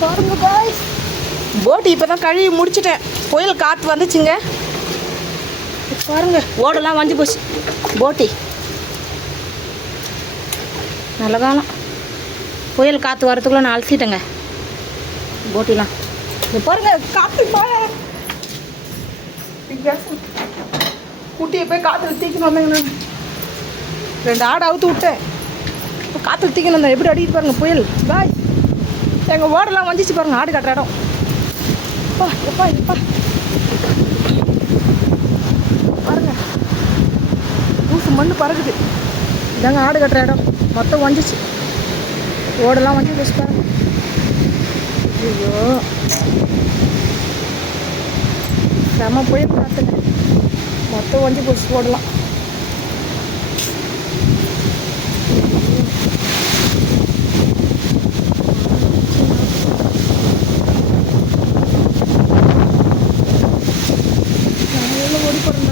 பாருங்க காய்ஸ், போட்டு இப்போ தான் கழுவி முடிச்சிட்டேன். புயல் காற்று வந்துச்சுங்க. பாருங்க, ஓடெல்லாம் வஞ்சி போச்சு. போட்டி நல்ல காலம். புயல் காற்று வரத்துக்குள்ளே நான் அலசிட்டேங்க போட்டிலாம். இது பாருங்க, காற்று குட்டியை போய் காற்றுல தீக்கணும் வந்தேங்க. நான் 2 ஆடு அவுத்து விட்டேன். இப்போ காற்றுல தீக்கணும் வந்தேன். எப்படி அடிக்கிட்டு பாருங்க புயல். பாய், எங்கள் ஓடெல்லாம் வந்துச்சு பாருங்க. ஆடு கட்டுற இடம். எப்பா எப்பா எப்பா பாருங்க, ஊசு மண் பறகுது. இதாங்க ஆடு கட்டுற இடம். மொத்தம் வந்துச்சு. ஓடெல்லாம் வந்து வச்சு பாருங்க. ஐயோ, செம புயல் காத்துங்க. மொத்தம் வஞ்சி போச்சு ஓடலாம். ஓடி போகிறேன்.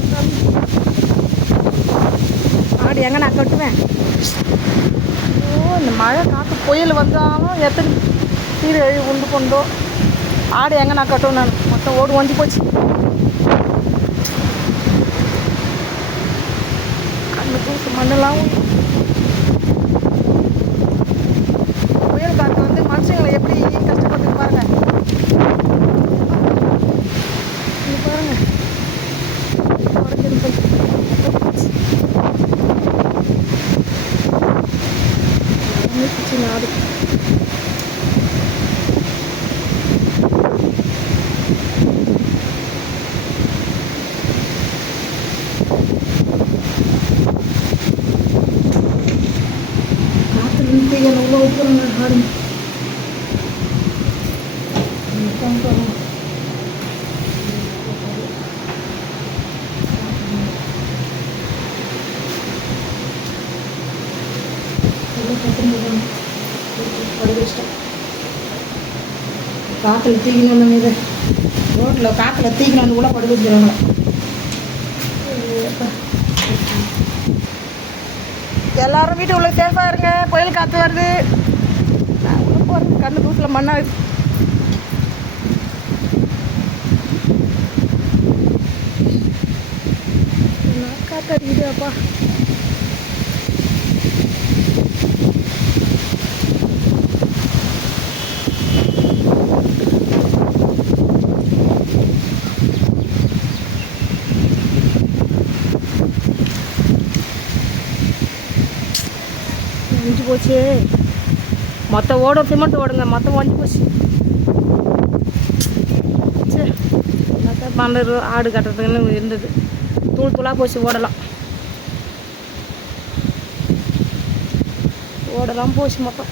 ஆடு எங்கே நான் கட்டுவேன். இந்த மழை காற்று புயல் வந்தாலும் எத்தனை சீர் எழுதி உண்டு கொண்டோ. ஆடு எங்கே நான் கட்டுவேன். நான் மொத்தம் ஓடு வஞ்சி போச்சு. கண்ணு தூசு மண்ணெல்லாம் புயல் காற்று வந்து மனுஷங்களை எப்படி கஷ்டப்பட்டு பாருங்க. இது பாருங்க, நாடு காற்று நிறுத்தி எவ்வளோ ஊற்றுறாங்க. ஆடு காற்றுல தீக்கணும் வந்தவங்க. இது ரோட்டில் காற்றுல தீக்கணும் வந்து கூட படுக்க வச்சுருவாங்க. எல்லாரும் வீட்டு உள்ள சேஃபாக இருங்க. புயல் காற்று வருது. நான் உள்ள போகிறது கண்ணு தூசில் மண்ணாகுது. காற்று அடிக்குது அப்பா. வஞ்சி போச்சு. மொத்தம் ஓடும் சிமெண்ட் ஓடுங்க. மொத்தம் வஞ்சி போச்சு. சரி, என்னத்தான் பண்ணுறது. ஆடு கட்டுறதுக்குன்னு இருந்தது. தூள் தூளாக போச்சு. ஓடலாம் போச்சு மொத்தம்.